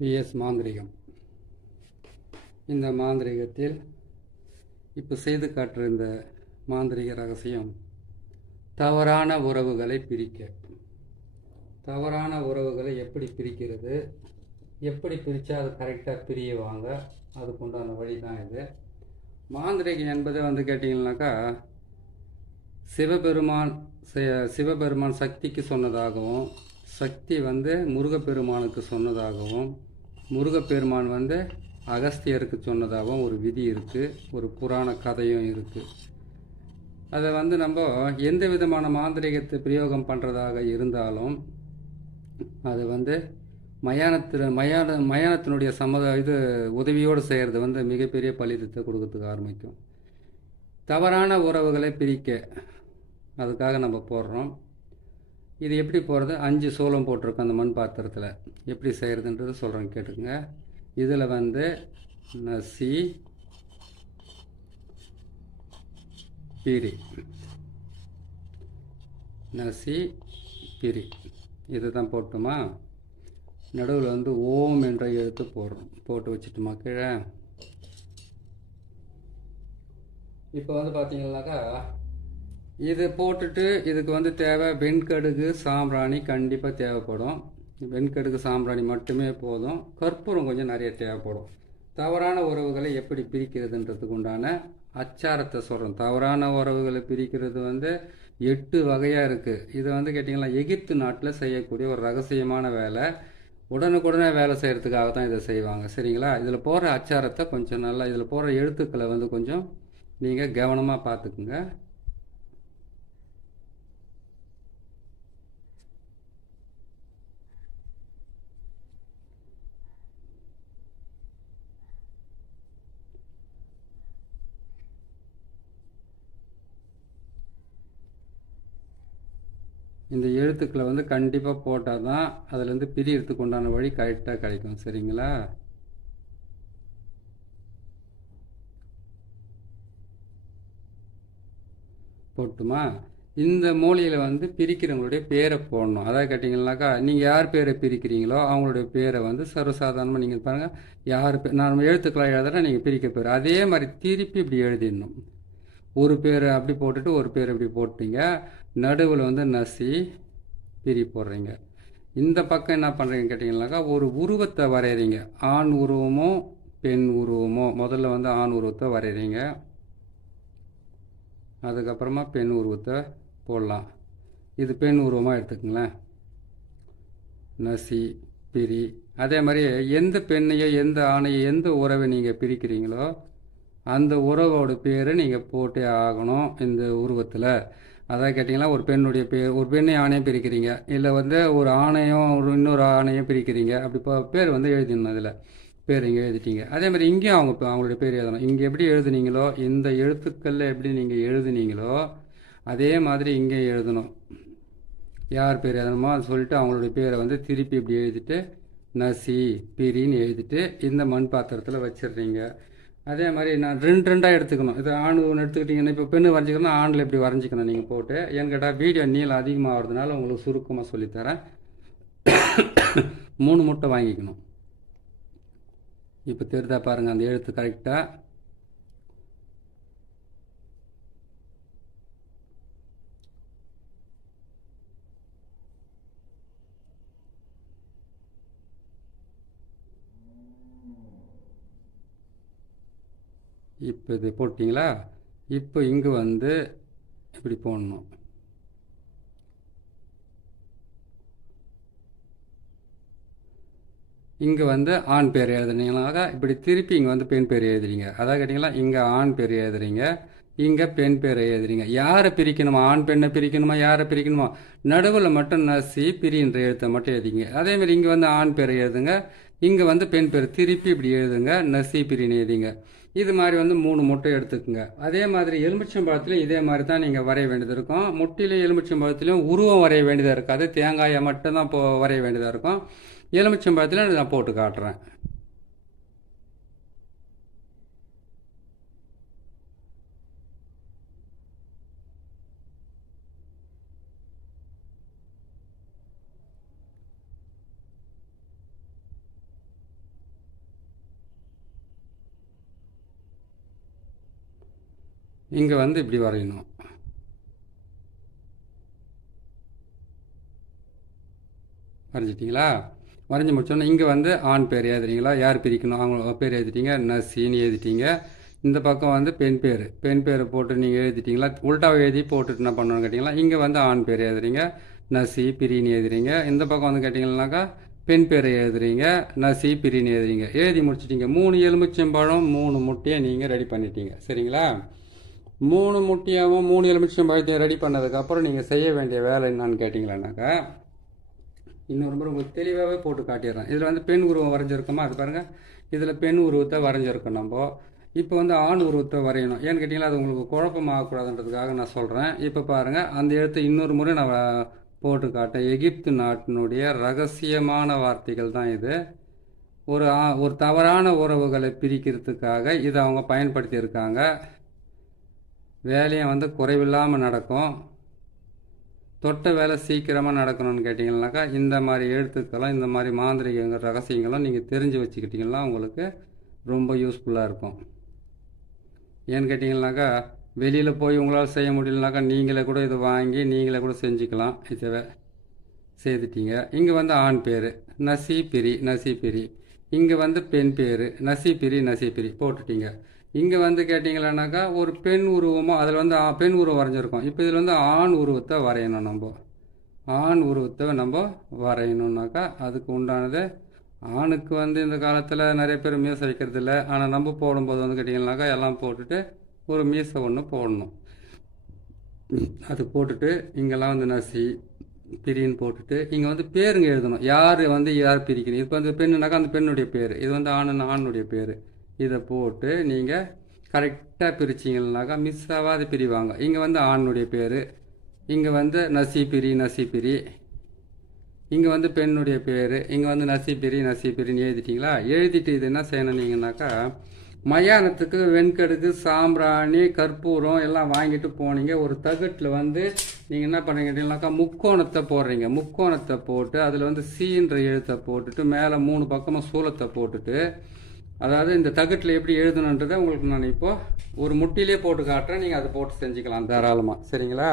Vs மாந்திரிகம். இந்த மாந்திரிகத்தில் இப்போ செய்து காட்டுற இந்த மாந்திரிக ரகசியம் தவறான உறவுகளை பிரிக்க. தவறான உறவுகளை எப்படி பிரிக்கிறது? எப்படி பிரித்தா அது கரெக்டாக பிரியவாங்க? அதுக்குண்டான வழி தான் இது. மாந்திரிகம் என்பது வந்து கேட்டிங்கனாக்கா சிவபெருமான் சிவபெருமான் சக்திக்கு சொன்னதாகவும் சக்தி வந்து முருகப்பெருமானுக்கு சொன்னதாகவும் முருகப்பெருமான் வந்து அகஸ்தியருக்கு சொன்னதாகவும் ஒரு விதி இருக்குது ஒரு புராண கதையும் இருக்குது அதை வந்து நம்ம எந்த விதமான மாந்திரிகத்தை பிரயோகம் பண்ணுறதாக இருந்தாலும் அது வந்து மயானத்தில் மயான மயானத்தினுடைய சம்மத இது உதவியோடு செய்கிறது வந்து மிகப்பெரிய பலிதத்தை கொடுக்கறதுக்கு ஆரம்பிக்கும். தவறான உறவுகளை பிரிக்க அதுக்காக நம்ம போடுறோம் இது எப்படி போகிறது அஞ்சு சோளம் போட்டிருக்கோம் அந்த மண் பாத்திரத்தில். எப்படி செய்கிறதுன்றது சொல்கிறேன் கேட்டுக்கோங்க. இதில் வந்து நசி பிரி. நசி பிரி. இதை தான் போட்டுமா? நடுவில் வந்து ஓம் என்ற எழுத்து போடுறோம் போட்டு வச்சுட்டுமா கீழே? இப்போ வந்து பார்த்தீங்கன்னாக்கா இது போட்டுட்டு இதுக்கு வந்து தேவை வெண்கடுகு சாம்பிராணி கண்டிப்பாக தேவைப்படும். வெண்கடுகு சாம்பிராணி மட்டுமே போதும். கற்பூரம் கொஞ்சம் நிறைய தேவைப்படும். தவறான உறவுகளை எப்படி பிரிக்கிறதுன்றதுக்கு உண்டான அச்சாரத்தை சொல்கிறோம் தவறான உறவுகளை பிரிக்கிறது வந்து எட்டு வகையாக இருக்குது இது வந்து கேட்டிங்கன்னா எகிப்து நாட்டில் செய்யக்கூடிய ஒரு ரகசியமான வேலை. உடனுக்குடனே வேலை செய்கிறதுக்காக தான் இதை செய்வாங்க. சரிங்களா? இதில் போடுற அச்சாரத்தை கொஞ்சம் நல்லா இதில் போகிற எழுத்துக்களை வந்து கொஞ்சம் நீங்கள் கவனமாக பார்த்துக்குங்க. இந்த எழுத்துக்களை வந்து கண்டிப்பாக போட்டால் தான் அதுலேருந்து பிரியறதுக்கு உண்டான வழி கரெக்டாக கிடைக்கும். சரிங்களா? போட்டுமா? இந்த மூலையில் வந்து பிரிக்கிறவங்களுடைய பேரை போடணும். அதாவது கேட்டிங்கனாக்கா நீங்கள் யார் பேரை பிரிக்கிறீங்களோ அவங்களுடைய பேரை வந்து சர்வசாதாரணமாக நீங்கள் பாருங்கள் யார் பே நான் எழுத்துக்களாக எழுதுறேன் நீங்கள் பிரிக்க பேர் அதே மாதிரி திருப்பி இப்படி எழுதிடணும். ஒரு பேர் அப்படி போட்டுட்டு ஒரு பேர் இப்படி போட்டீங்க. நடுவில் வந்து நசி பிரி போடுறீங்க. இந்த பக்கம் என்ன பண்ணுறீங்கன்னு கேட்டிங்கனாக்கா ஒரு உருவத்தை வரைகிறீங்க ஆண் உருவமோ பெண் உருவமோ முதல்ல வந்து ஆண் உருவத்தை வரைகிறீங்க அதுக்கப்புறமா பெண் உருவத்தை போடலாம். இது பெண் உருவமாக எடுத்துக்கங்களேன். நசி பிரி. அதே மாதிரி எந்த பெண்ணையோ எந்த ஆணையோ எந்த உறவை நீங்கள் பிரிக்கிறீங்களோ அந்த உறவோட பேரை நீங்கள் போட்டே ஆகணும் இந்த உருவத்தில். அதான் கேட்டிங்கன்னா ஒரு பெண்ணுடைய பேர் ஒரு பெண்ணை ஆணையம் பிரிக்கிறீங்க. இல்லை வந்து ஒரு ஆணையம் ஒரு இன்னொரு ஆணையம் பிரிக்கிறீங்க. அப்படி இப்போ பேர் வந்து எழுதிடணும் அதில். பேர் இங்கே எழுதிட்டீங்க. அதே மாதிரி இங்கேயும் அவங்க அவங்களுடைய பேர் எழுதணும். இங்கே எப்படி எழுதுனீங்களோ இந்த எழுத்துக்களில் எப்படி நீங்கள் எழுதுனீங்களோ அதே மாதிரி இங்கே எழுதணும். யார் பேர் எழுதணுமோ அதை சொல்லிட்டு அவங்களுடைய பேரை வந்து திருப்பி இப்படி எழுதிட்டு நசி பிரின்னு எழுதிட்டு இந்த மண் பாத்திரத்தில் வச்சிடுறீங்க. அதே மாதிரி நான் ரெண்டு ரெண்டாக எடுத்துக்கணும். இது ஆண் ஒன்று எடுத்துக்கிட்டிங்கன்னா இப்போ பெண்ணு வரைஞ்சிக்கணும் ஆணில் எப்படி வரைஞ்சிக்கணும் நீங்கள் போட்டு. ஏன்னு கேட்டால் வீடியோ நீளம் அதிகமாகிறதுனால உங்களுக்கு சுருக்கமாக சொல்லித்தரேன். மூணு முட்டை வாங்கிக்கணும். இப்போ தெரிதா பாருங்கள் அந்த எழுத்து கரெக்டாக இப்போ இது போட்டிங்களா? இப்போ இங்கே வந்து இப்படி போடணும். இங்கே வந்து ஆண் பேர் எழுதுனீங்கனாக்கா இப்படி திருப்பி இங்கே வந்து பெண் பேர் எழுதுறீங்க. அதான் கேட்டிங்களா? இங்கே ஆண் பேர் எழுதுறீங்க. இங்கே பெண் பேர் எழுதுறீங்க. யாரை பிரிக்கணுமா? ஆண் பெண்ணை பிரிக்கணுமா? யாரை பிரிக்கணுமா? நடுவில் மட்டும் நசி பிரின்ற எழுத்தை மட்டும் எழுதிங்க. அதேமாதிரி இங்கே வந்து ஆண் பேர் எழுதுங்க. இங்கே வந்து பெண் பேர் திருப்பி இப்படி எழுதுங்க. நசி பிரின்னு எழுதிங்க. இது மாதிரி வந்து மூணு முட்டை எடுத்துக்கோங்க. அதே மாதிரி எலுமிச்சம்பழத்துலையும் இதே மாதிரி தான் நீங்கள் வரைய வேண்டியது இருக்கும். முட்டிலையும் எலுமிச்சம்பழத்துலையும் உருவம் வரைய வேண்டியதாக இருக்காது தேங்காயை மட்டும்தான் இப்போ வரைய வேண்டியதாக இருக்கும். எலுமிச்சம்பழத்தில் நான் போட்டு காட்டுறேன். இங்கே வந்து இப்படி வரையணும். வரைஞ்சிட்டிங்களா? வரைஞ்சி முடிச்சோன்னா இங்கே வந்து ஆண் பேர் எழுதுறீங்களா? யார் பிரிக்கணும்? அவங்க பேர் எழுதிட்டீங்க. நசின்னு எழுதிட்டீங்க. இந்த பக்கம் வந்து பெண் பேர். பெண் பேர் போட்டு நீங்கள் எழுதிட்டீங்களா? உள்டாவை எழுதி போட்டுட்டு என்ன பண்ணணும்னு கேட்டிங்களா? இங்கே வந்து ஆண் பேர் எழுதுறீங்க. நசி பிரின்னு எழுதுறீங்க. இந்த பக்கம் வந்து கேட்டிங்கன்னாக்கா பெண் பேரை எழுதுறீங்க. நசி பிரின்னு எழுதுறீங்க. எழுதி முடிச்சிட்டிங்க. மூணு எலுமிச்சம்பழம் மூணு முட்டையை நீங்கள் ரெடி பண்ணிட்டீங்க. சரிங்களா? மூணு முட்டையாகவும் மூணு எலுமிச்சம்பழத்தையும் ரெடி பண்ணதுக்கப்புறம் நீங்கள் செய்ய வேண்டிய வேலை என்னான்னு கேட்டிங்களானாக்கா இன்னொரு முறை உங்களுக்கு தெளிவாகவே போட்டு காட்டிடுறேன். இதில் வந்து பெண் உருவம் வரைஞ்சிருக்கோமா? அது பாருங்கள் இதில் பெண் உருவத்தை வரைஞ்சிருக்கோம் நம்ம. இப்போ வந்து ஆண் உருவத்தை வரையணும். ஏன்னு கேட்டிங்கன்னா அது உங்களுக்கு குழப்பமாகக்கூடாதுன்றதுக்காக நான் சொல்கிறேன் இப்போ பாருங்கள் அந்த எழுத்து இன்னொரு முறை நான் போட்டு காட்டேன் எகிப்து நாட்டினுடைய ரகசியமான வார்த்தைகள் தான் இது. ஒரு ஆ- ஒரு தவறான உறவுகளை பிரிக்கிறதுக்காக இதை அவங்க பயன்படுத்தியிருக்காங்க. வேலையும் வந்து குறைவில்லாமல் நடக்கும். தொட்ட வேலை சீக்கிரமாக நடக்கணும்னு கேட்டிங்கனாக்கா இந்த மாதிரி எழுத்துக்களும் இந்த மாதிரி மாந்திரிகங்கள் ரகசியங்களும் நீங்கள் தெரிஞ்சு வச்சுக்கிட்டிங்கன்னா உங்களுக்கு ரொம்ப யூஸ்ஃபுல்லாக இருக்கும். ஏன்னு கேட்டிங்கன்னாக்கா வெளியில் போய் உங்களால் செய்ய முடியலனாக்கா நீங்களே கூட இதை வாங்கி நீங்களே கூட செஞ்சுக்கலாம். இதை செய்துட்டீங்க. இங்கே வந்து ஆண் பேர் நசி பிரி நசி பிரி இங்கே வந்து பெண் பேர் நசி பிரி நசி பிரி போட்டுட்டீங்க. இங்கே வந்து கேட்டிங்களானாக்கா ஒரு பெண் உருவமாக அதில் வந்து ஆ- பெண் உருவம் வரைஞ்சிருக்கோம். இப்போ இதில் வந்து ஆண் உருவத்தை வரையணும் நம்ம. ஆண் உருவத்தை நம்ம வரையணுன்னாக்கா அதுக்கு உண்டானது ஆணுக்கு வந்து இந்த காலத்தில் நிறைய பேர் மீசை வைக்கிறது இல்லை ஆனால் நம்ம போடும்போது வந்து கேட்டிங்கன்னாக்கா எல்லாம் போட்டுட்டு ஒரு மீசை ஒன்று போடணும். அது போட்டுட்டு இங்கெல்லாம் வந்து நசி பிரின்னு போட்டுட்டு இங்கே வந்து பேருங்க எழுதணும். யார் வந்து யார் பிரிக்கணும்? இப்போ வந்து பெண்ணுனாக்கா அந்த பெண்ணுடைய பேர். இது வந்து ஆணுன்னு ஆணுடைய பேர். இதை போட்டு நீங்கள் கரெக்டாக பிரிச்சிங்கன்னாக்கா மிஸ் ஆகாத பிரிவாங்க. இங்கே வந்து ஆணுடைய பேர் இங்கே வந்து நசி பிரி இங்கே வந்து பெண்ணுடைய பேர் இங்கே வந்து நசிபிரி நசிபிரின்னு எழுதிட்டீங்களா? எழுதிட்டு இது என்ன செய்யணும் நீங்கன்னாக்கா மயானத்துக்கு வெண்கடுக்கு சாம்பிராணி கற்பூரம் எல்லாம் வாங்கிட்டு போனீங்க. ஒரு தகட்டில் வந்து நீங்கள் என்ன பண்ணுறீங்கன்னாக்கா முக்கோணத்தை போடுறீங்க. முக்கோணத்தை போட்டு அதில் வந்து சீன்ற எழுத்தை போட்டுட்டு மேலே மூணு பக்கமாக சூலத்தை போட்டுட்டு அதாவது இந்த தகட்டில் எப்படி எழுதணுன்றதை உங்களுக்கு நான் இப்போது ஒரு முட்டிலே போட்டு காட்டுறேன். நீங்கள் அதை போட்டு செஞ்சுக்கலாம் தாராளமாக சரிங்களா?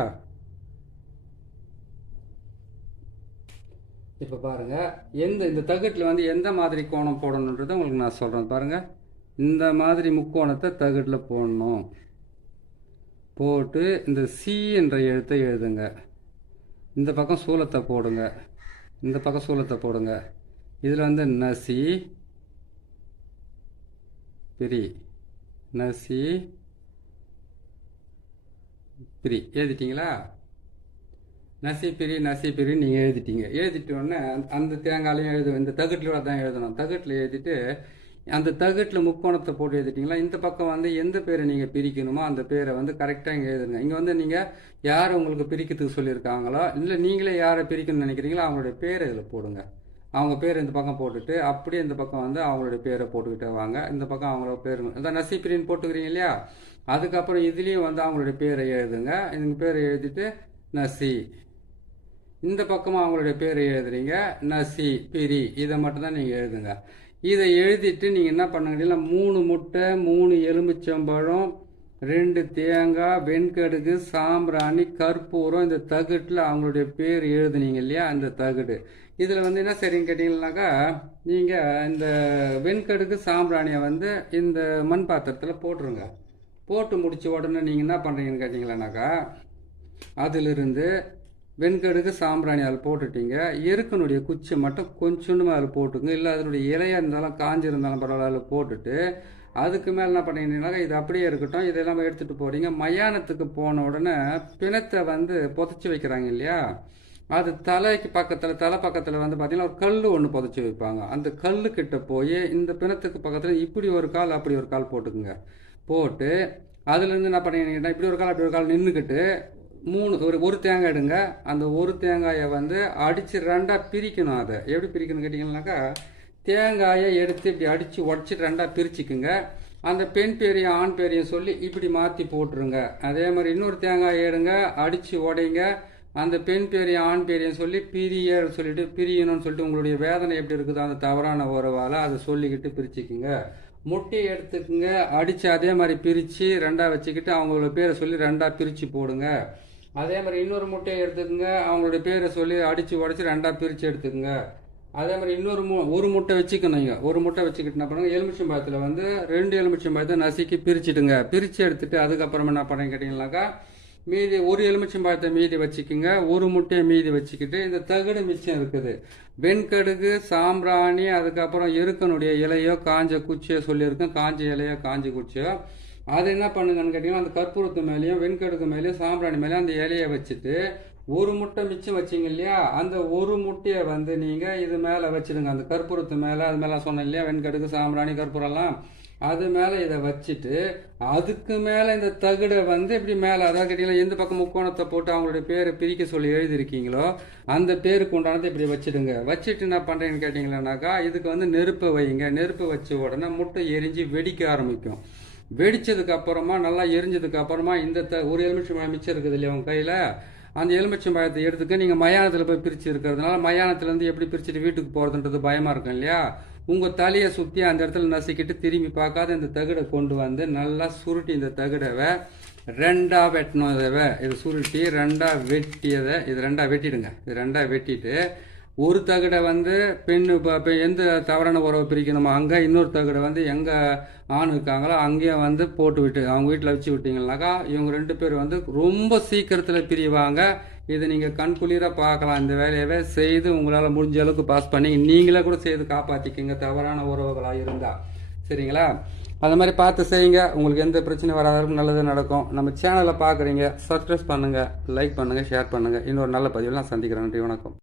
இப்போ பாருங்கள் எந்த இந்த தகட்டில் வந்து எந்த மாதிரி கோணம் போடணுன்றதை உங்களுக்கு நான் சொல்கிறேன் பாருங்கள் இந்த மாதிரி முக்கோணத்தை தகட்டில் போடணும். போட்டு இந்த சி என்ற எழுத்தை எழுதுங்க. இந்த பக்கம் சூலத்தை போடுங்க. இந்த பக்கம் சூலத்தை போடுங்க. இதில் வந்து நசி பிரி நசி பிரி எழுதிட்டீங்களா? நசி பிரி நீங்கள் எழுதிட்டீங்க. எழுதிட்ட உடனே அந்த- தேங்காயிலையும் எழுது இந்த தகுட்டில் தான் எழுதணும். தகட்டில் எழுதிட்டு அந்த தகட்டில் முக்கோணத்தை போட்டு எழுதிட்டீங்களா? இந்த பக்கம் வந்து எந்த பேரை நீங்கள் பிரிக்கணுமோ அந்த பேரை வந்து கரெக்டாக இங்கே எழுதுங்க. இங்கே வந்து நீங்கள் யார் உங்களுக்கு பிரிக்கிறதுக்கு சொல்லியிருக்காங்களோ இல்லை நீங்களே யாரை பிரிக்கணும்னு நினைக்கிறீங்களோ அவங்களுடைய பேரை இதில் போடுங்க. அவங்க பேர் இந்த பக்கம் போட்டுட்டு அப்படியே இந்த பக்கம் வந்து அவங்களுடைய பேரை போட்டுக்கிட்டு வாங்க. இந்த பக்கம் அவங்களோட பேர் இந்த நசிப்பிரின்னு போட்டுக்கிறீங்க இல்லையா? அதுக்கப்புறம் இதுலேயும் வந்து அவங்களுடைய பேரை எழுதுங்க. இந்த பேரை எழுதிட்டு நசி. இந்த பக்கமாக அவங்களுடைய பேரை எழுதுறீங்க. நசி பிரி. இதை மட்டும் தான் நீங்கள் எழுதுங்க. இதை எழுதிட்டு நீங்கள் என்ன பண்ணுங்கன்னா மூணு முட்டை மூணு எலுமிச்சம்பழம் ரெண்டு தேங்காய் வெண்கடுகு சாம்பிராணி கற்பூரம் இந்த தகட்டில் அவங்களுடைய பேர் எழுதுனீங்க இல்லையா? அந்த தகடு. இதில் வந்து என்ன சரின்னு கேட்டிங்கன்னாக்கா நீங்கள் இந்த வெண்கடுக்கு சாம்பிராணியை வந்து இந்த மண் பாத்திரத்தில் போட்டுருங்க. போட்டு முடித்த உடனே நீங்கள் என்ன பண்ணுறீங்கன்னு கேட்டிங்களானாக்கா அதிலிருந்து வெண்கடுக்கு சாம்பிராணி அதில் போட்டுட்டீங்க. எருக்கனுடைய குச்சி மட்டும் கொஞ்சோண்டு அதில் போட்டுங்க இல்லை அதனுடைய இலையாக இருந்தாலும் காஞ்சிருந்தாலும் பரவாயில்ல அதில் போட்டுட்டு அதுக்கு மேலே என்ன பண்ணீங்கன்னா இது அப்படியே இருக்கட்டும். இதெல்லாம் எடுத்துகிட்டு போகிறீங்க மயானத்துக்கு போன உடனே பிணத்தை வந்து புதைச்சி வைக்கிறாங்க இல்லையா? அது தலைக்கு பக்கத்தில் தலை பக்கத்தில் வந்து பார்த்தீங்கன்னா ஒரு கல் ஒன்று புதைச்சி வைப்பாங்க. அந்த கல் கிட்ட போய் இந்த பிணத்துக்கு பக்கத்தில் இப்படி ஒரு கால் அப்படி ஒரு கால் போட்டுக்குங்க. போட்டு அதுலேருந்து என்ன பண்ணீங்கன்னா இப்படி ஒரு கால் அப்படி ஒரு கால் நின்றுக்கிட்டு மூணு ஒரு ஒரு தேங்காய் எடுங்க. அந்த ஒரு தேங்காயை வந்து அடித்து ரெண்டாக பிரிக்கணும் அதை. எப்படி பிரிக்கணும்னு கேட்டிங்கன்னாக்கா தேங்காயை எடுத்து இப்படி அடித்து உடச்சிட்டு ரெண்டாக பிரிச்சுக்குங்க. அந்த பெண் பேரையும் ஆண் பேரையும் சொல்லி இப்படி மாற்றி போட்டுருங்க. அதே மாதிரி இன்னொரு தேங்காயை எடுங்க அடித்து உடைங்க. அந்த பெண் பேரையும் ஆண் பேரையும் சொல்லி பிரிய சொல்லிட்டு பிரியணும்னு சொல்லிட்டு உங்களுடைய வேதனை எப்படி இருக்குதோ அந்த தவறான உறவால் அதை சொல்லிக்கிட்டு பிரிச்சுக்குங்க. முட்டையை எடுத்துக்குங்க அடித்து அதே மாதிரி பிரித்து ரெண்டாக வச்சுக்கிட்டு அவங்களோட பேரை சொல்லி ரெண்டாக பிரித்து போடுங்க. அதே மாதிரி இன்னொரு முட்டையை எடுத்துக்கோங்க அவங்களுடைய பேரை சொல்லி அடித்து உடச்சி ரெண்டாக பிரித்து எடுத்துக்கோங்க. அதே மாதிரி இன்னொரு மு ஒரு முட்டை வச்சுக்கணும் நீங்கள் ஒரு முட்டை வச்சுக்கிட்டு என்ன பண்ணுங்க எலுமிச்சம்பழத்தில் வந்து ரெண்டு எலுமிச்சம்பழத்தை நசுக்கி பிரிச்சுடுங்க. பிரித்து எடுத்துட்டு அதுக்கப்புறம் என்ன பண்ணுறீங்க கேட்டிங்கனாக்கா மீதி ஒரு எலுமிச்சம்பழத்தை மீதி வச்சுக்கோங்க ஒரு முட்டையை மீதி வச்சுக்கிட்டு இந்த தகடு மிச்சம் இருக்குது. வெண்கடுகு சாம்பிராணி அதுக்கப்புறம் இருக்கனுடைய இலையோ காஞ்ச குச்சியோ சொல்லியிருக்கேன். காஞ்ச இலையோ காஞ்ச குச்சியோ. அது என்ன பண்ணுங்கன்னு கேட்டிங்கன்னா அந்த கற்பூரத்து மேலேயும் வெண்கடுக்கு மேலேயும் சாம்பிராணி மேலேயும் அந்த இலையை வச்சுட்டு ஒரு முட்டை மிச்சம் வச்சிங்க இல்லையா? அந்த ஒரு முட்டையை வந்து நீங்கள் இது மேலே வச்சிடுங்க. அந்த கற்பூரத்து மேலே அது மேலே சொன்னேன் இல்லையா? வெண்கடுக்கு சாம்பிராணி கற்பூரம்லாம். அது மேலே இதை வச்சுட்டு அதுக்கு மேலே இந்த தகுடை வந்து இப்படி மேலே அதாவது கேட்டிங்கன்னா எந்த பக்கம் முக்கோணத்தை போட்டு அவங்களுடைய பேரை பிரிக்க சொல்லி எழுதியிருக்கீங்களோ அந்த பேருக்கு உண்டானதை இப்படி வச்சுடுங்க. வச்சுட்டு என்ன பண்ணுறீங்கன்னு கேட்டிங்களானாக்கா இதுக்கு வந்து நெருப்பை வைங்க. நெருப்பை வச்ச உடனே முட்டை எரிஞ்சு வெடிக்க ஆரம்பிக்கும். வெடிச்சதுக்கு அப்புறமா நல்லா எரிஞ்சதுக்கு அப்புறமா இந்த த ஒரு எலுமிச்சம்பழம் மிச்சம் இருக்குது இல்லையா உங்கள் கையில்? அந்த எலுமிச்சம்பழத்தை எடுத்துக்க நீங்கள் மயானத்தில் போய் பிரித்து இருக்கிறதுனால மயானத்துலேருந்து எப்படி பிரிச்சுட்டு வீட்டுக்கு போகிறதுன்றது பயமாக இருக்கும் இல்லையா? உங்கள் தலையை சுற்றி அந்த இடத்துல நசுக்கிட்டு திரும்பி பார்க்காத இந்த தகடை கொண்டு வந்து நல்லா சுருட்டி இந்த தகடவை ரெண்டாக வெட்டணும் இதை இது சுருட்டி ரெண்டாக வெட்டியதை இது ரெண்டாக வெட்டிடுங்க. இது ரெண்டாக வெட்டிட்டு ஒரு தகடை வந்து பெண் இப்போ எந்த தவறான உறவை பிரிக்கணுமோ அங்கே இன்னொரு தகடை வந்து எங்கே ஆண் இருக்காங்களோ அங்கேயே வந்து போட்டு விட்டு அவங்க வீட்டில் வச்சு விட்டிங்கனாக்கா இவங்க ரெண்டு பேர் வந்து ரொம்ப சீக்கிரத்தில் பிரிவாங்க. இதை நீங்கள் கண்குளிராக பார்க்கலாம். இந்த வேலையவே செய்து உங்களால் முடிஞ்ச அளவுக்கு பாஸ் பண்ணி நீங்களே கூட செய்து காப்பாற்றிக்கிங்க தவறான உறவுகளாக இருந்தால் சரிங்களா? அது மாதிரி பார்த்து செய்யுங்க. உங்களுக்கு எந்த பிரச்சனையும் வராத அளவுக்கு நல்லது நடக்கும். நம்ம சேனலை பார்க்குறீங்க. சப்ஸ்கிரைப் பண்ணுங்கள் லைக் பண்ணுங்கள் ஷேர் பண்ணுங்கள் இன்னொரு நல்ல பதிவில் நான் சந்திக்கிறேன். நன்றி வணக்கம்.